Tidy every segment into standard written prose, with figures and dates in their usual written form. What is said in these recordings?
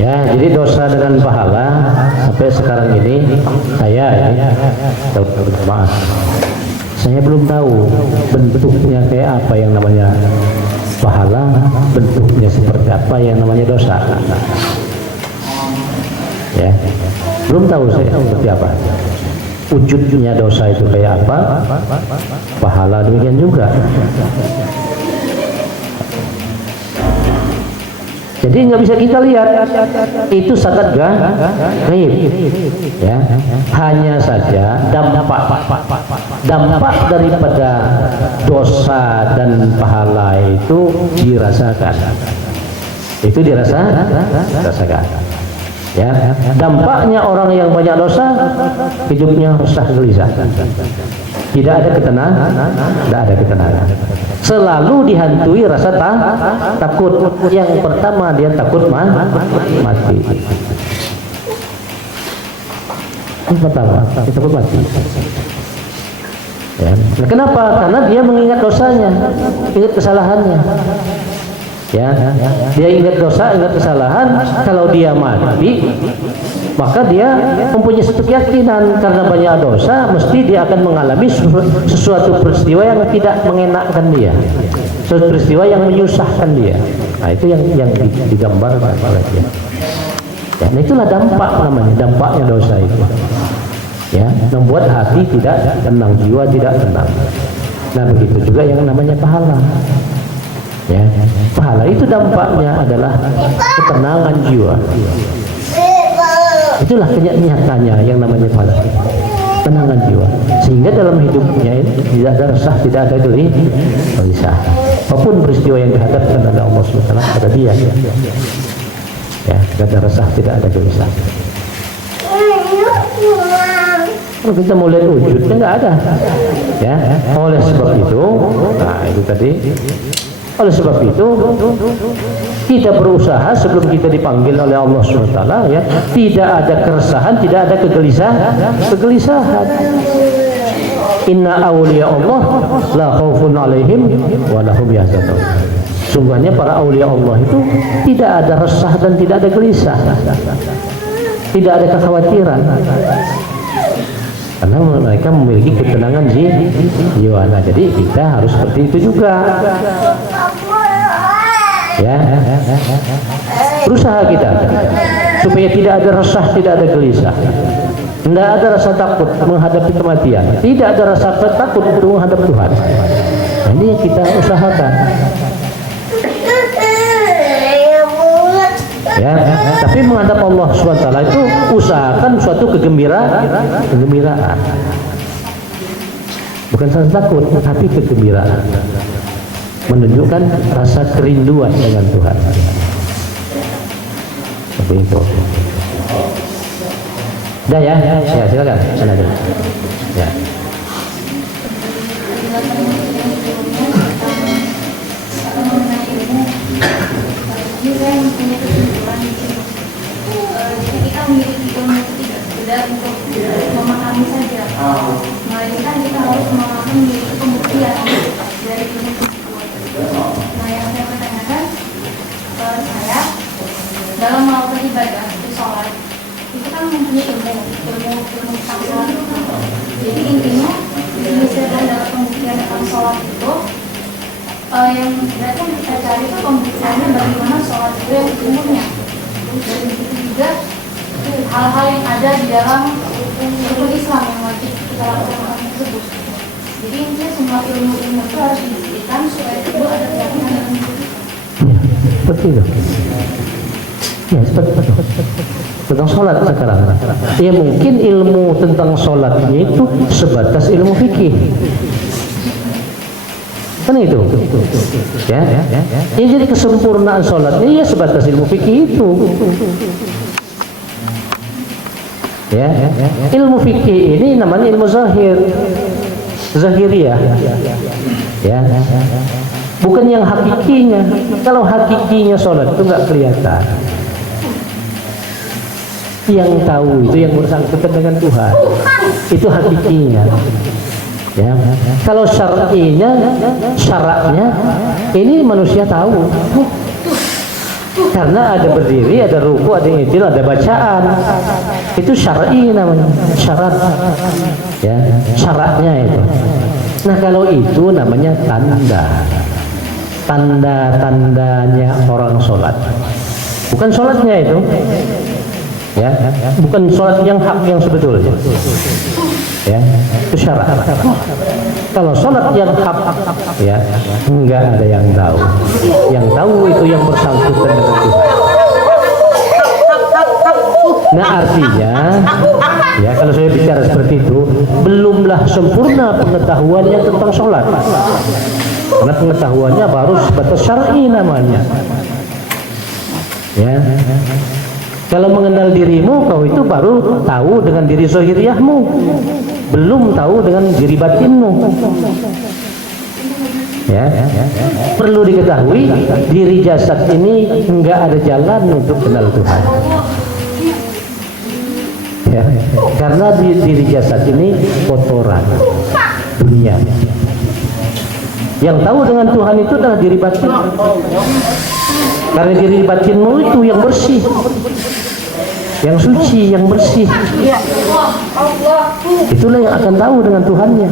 Ya, jadi dosa dengan pahala sampai sekarang ini saya maaf, saya belum tahu bentuknya kayak apa yang namanya pahala, bentuknya seperti apa yang namanya dosa. Ya, belum tahu saya seperti apa. Wujudnya dosa itu kayak apa, pahala demikian juga. Jadi nggak bisa kita lihat, itu sangat gaib, ya. Hanya saja dampak daripada dosa dan pahala itu dirasakan, dirasakan. Ya, dampaknya orang yang banyak dosa, hidupnya resah gelisah, tidak ada ketenangan. Selalu dihantui rasa takut. Yang pertama dia takut mati. Yang pertama dia takut mati. Ya. Nah, kenapa? Karena dia mengingat dosanya, ingat kesalahannya. Ya, dia ingat dosa, ingat kesalahan. Kalau dia mati, maka dia mempunyai satu keyakinan, karena banyak dosa mesti dia akan mengalami sesuatu peristiwa yang tidak mengenakkan dia, sesuatu peristiwa yang menyusahkan dia. Nah, itu yang digambarkan oleh dia. Ya, nah itulah dampak namanya, dampaknya dosa itu. Ya, membuat hati tidak tenang, jiwa tidak tenang. Nah, begitu juga yang namanya pahala. Ya, pahala itu dampaknya adalah ketenangan jiwa. Itulah kenyataannya yang namanya pahala, tenangan jiwa. Sehingga dalam hidupnya ini tidak ada resah, tidak ada gelisah. Apapun peristiwa yang dihadapkan oleh Allah SWT pada dia, ya, tidak ada resah, tidak ada gelisah. Kalau kita mau lihat wujudnya nggak ada, ya. Oleh sebab itu, nah itu tadi. Oleh sebab itu kita berusaha sebelum kita dipanggil oleh Allah SWT, ya, tidak ada keresahan, tidak ada kegelisahan. Inna awliya Allah la khaufun alaihim wa lahum yahzanun. Sungguhnya para awliya Allah itu tidak ada resah dan tidak ada gelisah, tidak ada kekhawatiran, karena mereka memiliki ketenangan jiwa. Nah, jadi kita harus seperti itu juga. Ya, berusaha kita supaya tidak ada resah, tidak ada gelisah, tidak ada rasa takut menghadapi kematian, tidak ada rasa takut untuk menghadap Tuhan. Nah, ini yang kita usahakan. Ya, tapi menghadap Allah SWT itu usahakan suatu kegembiraan, bukan rasa takut, tapi kegembiraan, menunjukkan rasa kerinduan dengan Tuhan. Seperti itu. Udah ya, ya silakan. Sana dulu. Ya. Jadi kita memiliki ilmu itu tidak sekedar untuk memahami saja, melainkan kita harus memahami pembuktian dari ilmu tersebut. Nah, yang saya pertanyakan, saya dalam melakukan ibadah di sholat itu kan mempunyai ilmu tentang sholat itu. Jadi intinya misalkan dalam pembuktian tentang sholat itu, yang berarti yang kita cari itu pembuktiannya bagaimana sholat itu yang sesungguhnya. Dan begitu juga hal-hal yang ada di dalam rukun Islam yang wajib kita lakukan tersebut. Jadi intinya semua ilmu-ilmu itu harus dibuktikan supaya itu ada keyakinan dalam hidup. Seperti itu. Ya, seperti itu. Tentang sholat sekarang. Ya, mungkin ilmu tentang sholatnya itu sebatas ilmu fikih. Kan itu, ya. Jadi kesempurnaan sholatnya ya sebatas ilmu fikih itu. Ya, ilmu fikih ini namanya ilmu zahiriyah. Ya, bukan yang hakikinya. Kalau hakikinya sholat itu nggak kelihatan. Yang tahu itu yang bersangkutan dengan Tuhan. Itu hakikinya. Ya. Kalau syar'inya, syaratnya ini manusia tahu. Karena ada berdiri, ada ruku, ada i'tidal, ada bacaan. Itu syar'i namanya, syarat. Ya, syaratnya itu. Nah, kalau itu namanya tanda. Tanda-tandanya orang sholat. Bukan sholatnya itu. Ya, bukan sholat yang hak yang sebetulnya. Ya, itu syarat. Kalau sholat yang hak, ya, enggak ada yang tahu. Yang tahu itu yang bersangkutan dengan Tuhan. Nah, artinya, ya, kalau saya bicara seperti itu, belumlah sempurna pengetahuannya tentang sholat. Karena pengetahuannya baru sebatas syar'i namanya. Ya. Kalau mengenal dirimu, kau itu baru tahu dengan diri zahiriyahmu, belum tahu dengan diri batinmu. Ya, perlu diketahui diri jasad ini enggak ada jalan untuk kenal Tuhan. Ya, karena diri jasad ini kotoran dunia. Yang tahu dengan Tuhan itu adalah diri batin. Karena diri batinmu itu yang bersih, yang suci, yang bersih. Itulah yang akan tahu dengan Tuhannya.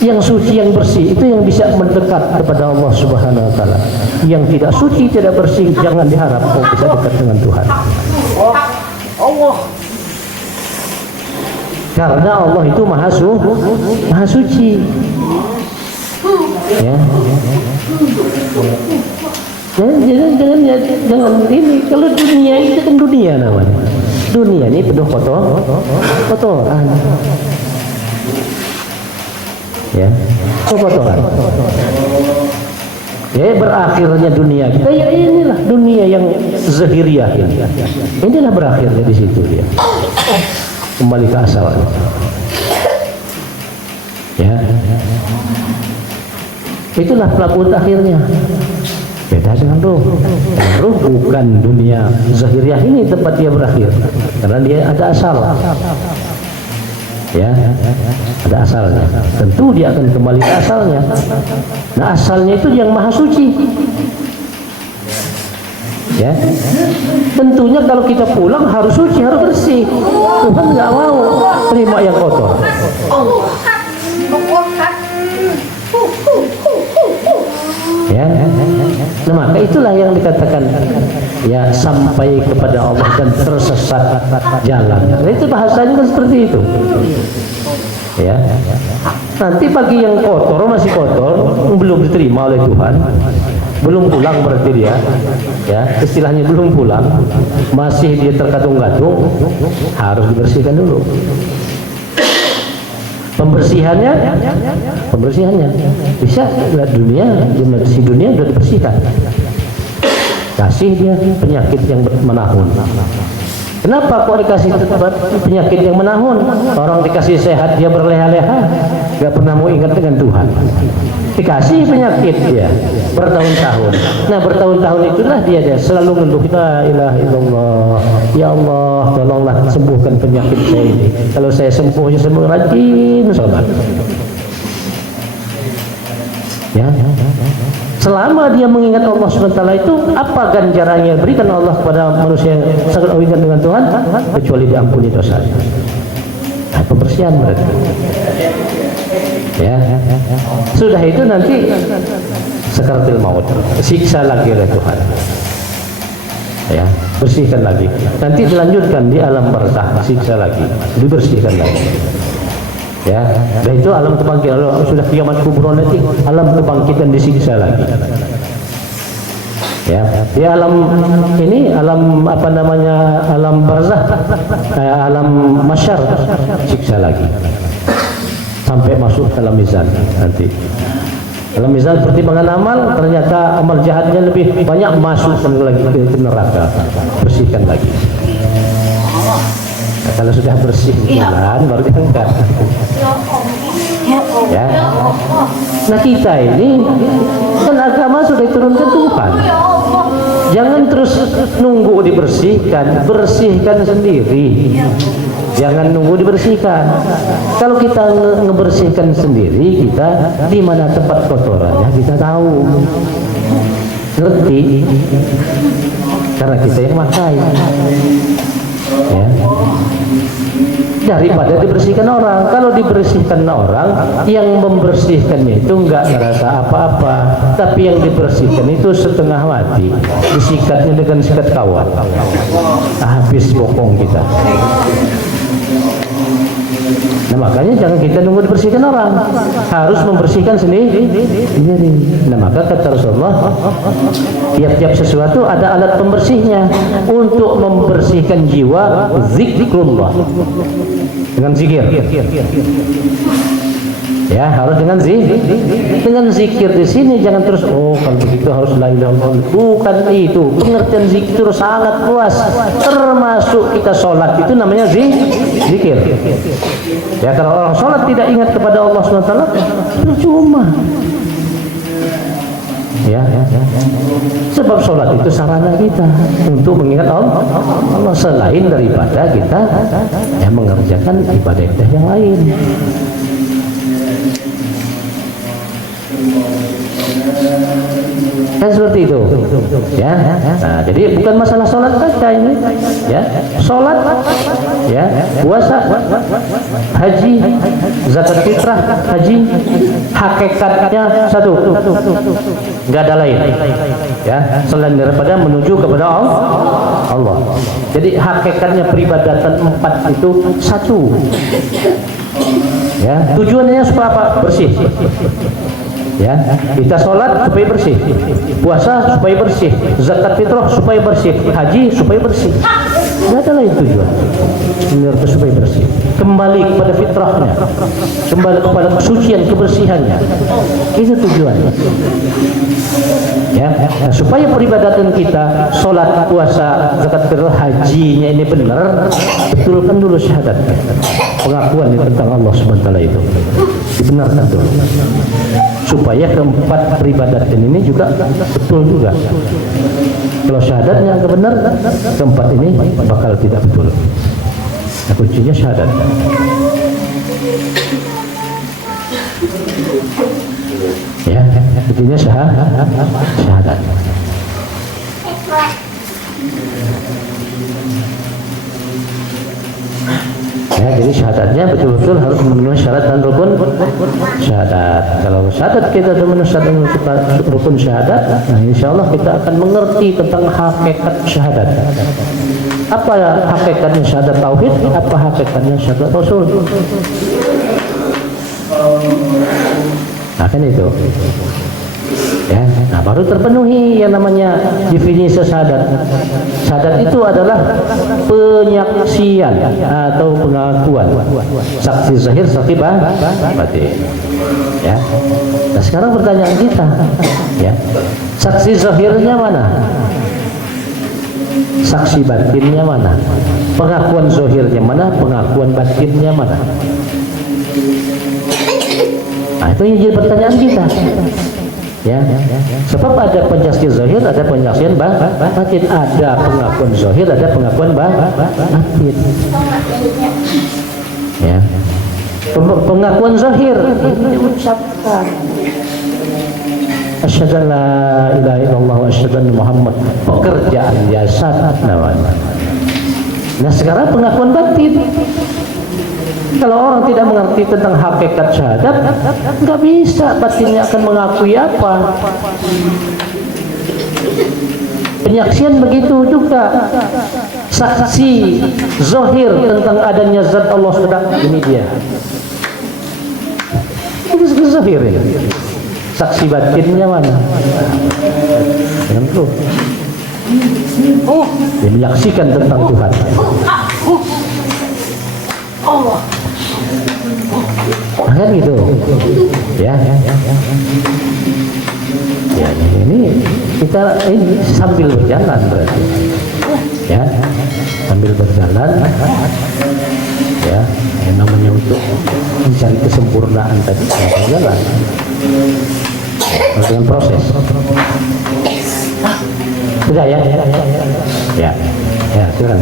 Yang suci, yang bersih, itu yang bisa mendekat kepada Allah Subhanahu wa Ta'ala. Yang tidak suci, tidak bersih, jangan diharap kau bisa dekat dengan Tuhan. Karena Allah itu maha suci. Ya. Jangan ini. Kalau dunia itu kan dunia namanya. Dunia ini penuh kotoran. Ya, kotoran. Ya, berakhirnya dunia kita ya inilah dunia yang zahiriyah ini. Inilah berakhirnya di situ dia. Kembali ke asalnya. Ya. Itulah pelabuhan akhirnya. Beda dengan ruh. Ruh bukan dunia zahiriyah ini tempat dia berakhir, karena dia ada asal. Ya, ada asalnya. Tentu dia akan kembali ke asalnya. Nah, asalnya itu yang maha suci. Ya, tentunya kalau kita pulang harus suci, harus bersih. Tuhan nggak mau terima yang kotor. Ya, nah maka itulah yang dikatakan ya sampai kepada Allah dan tersesat jalan. Nah, itu bahasanya kan seperti itu. Ya, nanti bagi yang kotor, masih kotor, belum diterima oleh Tuhan, belum pulang berarti dia, ya istilahnya belum pulang, masih dia terkatung-katung, harus dibersihkan dulu. Pembersihannya bisa dunia sudah dibersihkan, kasih dia penyakit yang menahun. Kenapa kok dikasih penyakit yang menahun? Orang dikasih sehat dia berleha-leha, gak pernah mau ingat dengan Tuhan. Dikasih penyakit dia bertahun-tahun. Nah, bertahun-tahun itulah dia selalu ngeluh, la ilaha illallah, ya Allah tolonglah sembuhkan penyakit saya ini. Kalau saya sembuh rajin sholat. Ya, selama dia mengingat Allah SWT itu, apa ganjarannya berikan Allah kepada manusia yang sangat ingat dengan Tuhan, kecuali diampuni dosanya. Nah, pembersihan berarti. Ya, sudah itu nanti sakaratul maut, siksa lagi oleh Tuhan. Ya, bersihkan lagi. Nanti dilanjutkan di alam barzakh, siksa lagi, dibersihkan lagi. Ya, dan itu alam kebangkitan. Sudah kiamat kubro nanti alam kebangkitan disiksa lagi. Ya, di alam ini alam apa namanya, alam barzakh, alam masyar, siksa lagi sampai masuk dalam mizan nanti. Dalam mizan pertimbangan amal, ternyata amal jahatnya lebih banyak, masuk lagi ke neraka, bersihkan lagi. Nah, kalau sudah bersih bulan baru diangkat. Ya. Nah, kita ini kan agama sudah diturunkan Tuhan. jangan terus nunggu dibersihkan, bersihkan sendiri. Jangan nunggu dibersihkan. Kalau kita ngebersihkan sendiri, kita di mana tempat kotorannya kita tahu, ngerti, karena kita yang pakai. Ya. Daripada dibersihkan orang. Kalau dibersihkan orang, yang membersihkannya itu enggak ngerasa apa-apa, tapi yang dibersihkan itu setengah mati, disikatnya dengan sikat kawat, habis bokong kita. Nah makanya jangan kita nunggu dibersihkan orang, harus membersihkan sendiri. Nah maka kata Rasulullah, tiap-tiap sesuatu ada alat pembersihnya. Untuk membersihkan jiwa, zikrullah, dengan zikir. Ya, harus dengan zikir di sini. Jangan terus kalau begitu harus la ilaha illallah. Bukan itu. Pengertian zikir sangat luas. Termasuk kita sholat itu namanya zikir. Ya, kalau orang sholat tidak ingat kepada Allah SWT, percuma. Ya. Sebab sholat itu sarana kita untuk mengingat Allah selain daripada kita mengerjakan ibadah yang lain. Kan seperti itu, ya. Nah, jadi bukan masalah sholat saja ini, ya. Sholat, ya, puasa, haji, zakat fitrah, haji, hakikatnya satu, nggak ada lain, ya. Selain daripada menuju kepada Allah. Jadi hakikatnya peribadatan 4 itu satu, ya. Tujuannya supaya apa? Bersih. Ya, kita sholat supaya bersih, puasa supaya bersih, zakat fitrah supaya bersih, haji supaya bersih. Tidak ada lain tujuan. Menurut supaya bersih, kembali kepada fitrahnya, kembali kepada kesucian, kebersihannya. Itu tujuannya. Ya, nah, supaya peribadatan kita, sholat, puasa, zakat fitrah, hajinya ini benar, betulkan dulu syahadatnya, pengakuan tentang Allah SWT itu dibenarkan dulu, supaya keempat peribadatan ini juga betul juga. Kalau syahadatnya nggak benar, keempat ini bakal tidak betul. Nah, kuncinya syahadat. Ya, intinya syahadat. Ya, jadi syahadatnya betul-betul harus memenuhi syarat dan rukun syahadat. Kalau syahadat kita sudah memenuhi syarat dan rukun syahadat, nah insya Allah kita akan mengerti tentang hakikat syahadat. Apa hakikatnya syahadat tauhid? Apa hakikatnya syahadat rasul? Nah kan itu. Ya, nah baru terpenuhi yang namanya definisi syahadat. Syahadat itu adalah penyaksian atau pengakuan, saksi zahir, saksi batin. Ya. Nah sekarang pertanyaan kita, ya, saksi zahirnya mana? Saksi batinnya mana? Pengakuan zahirnya mana? Pengakuan batinnya mana? Nah itu yang jadi pertanyaan kita. Ya, sebab ada penyaksian zahir, ada penyaksian batin, ada pengakuan zahir, ada pengakuan batin. Ya, pengakuan zahir ini diucapkan, asyhadu an la ilaha illallah wa asyhadu anna Muhammad, pekerjaan jasad namanya. Nah sekarang pengakuan batin. Kalau orang tidak mengerti tentang hakikat syahadat, nggak bisa batinnya akan mengakui apa. Penyaksian begitu juga, saksi zahir tentang adanya zat Allah SWT, ini dia. Itu zahir ya. Saksi batinnya mana? Jangan tuh. Dia menyaksikan tentang Tuhan. Kan gitu, ya. Ya ini kita ini sambil berjalan berarti, ya, sambil berjalan, ya, yang namanya untuk mencari kesempurnaan tadi berjalan dengan proses. Sudah ya. Ya, silakan.